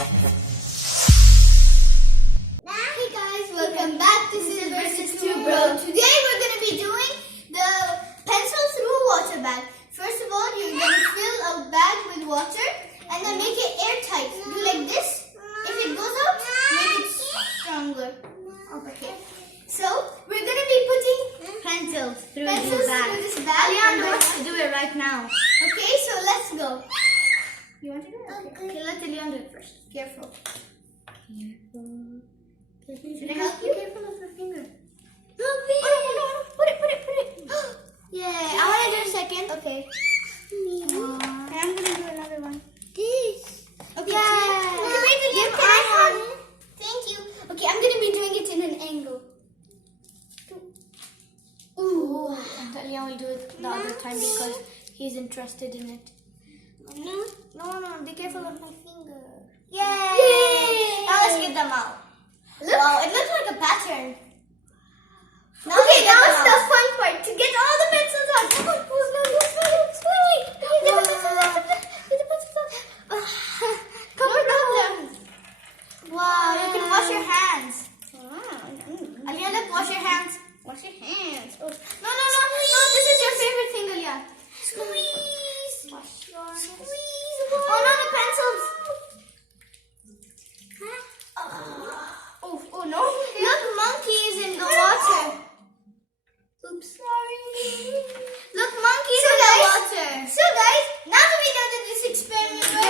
Hey guys, welcome back to Sis vs 2 Bro. Today we're going to be doing the pencil through a water bag. First of all, you're going to fill a bag with water and then make it airtight. Do like this. If it goes out, make it stronger. Okay. So we're going to be putting Pencils through pencils through this bag. Leandro wants to do it right now. Okay, so let's go. You want to do it? Okay, let Leon do it first. Careful. Should I help you? Be careful of your finger. No, put it. Yay! I want to do a second. Okay. And I'm gonna do another one. This. Okay. Yeah. Thank you. Okay, I'm gonna be doing it in an angle. Ooh. And Leon will do it the other time because he's interested in it. No. No, be careful of my finger. Yay! Now let's get them out. Look. Wow, it looks like a pattern. Okay, now it's the fun part to get all the pencils out. Come on, slowly. Get the pencils out. Cover them. Wow, you can wash your hands. Aliya, look, wash your hands. Wash your hands. Oh. No, this is your favorite thing, Aliya. Squeeze. Wash your hands. Squeeze. Oh no, the pencils. Oh no. Look, monkey is in the water. Oops, sorry. Look, monkey is So in the guys- water. So guys, now that we know that this experiment works,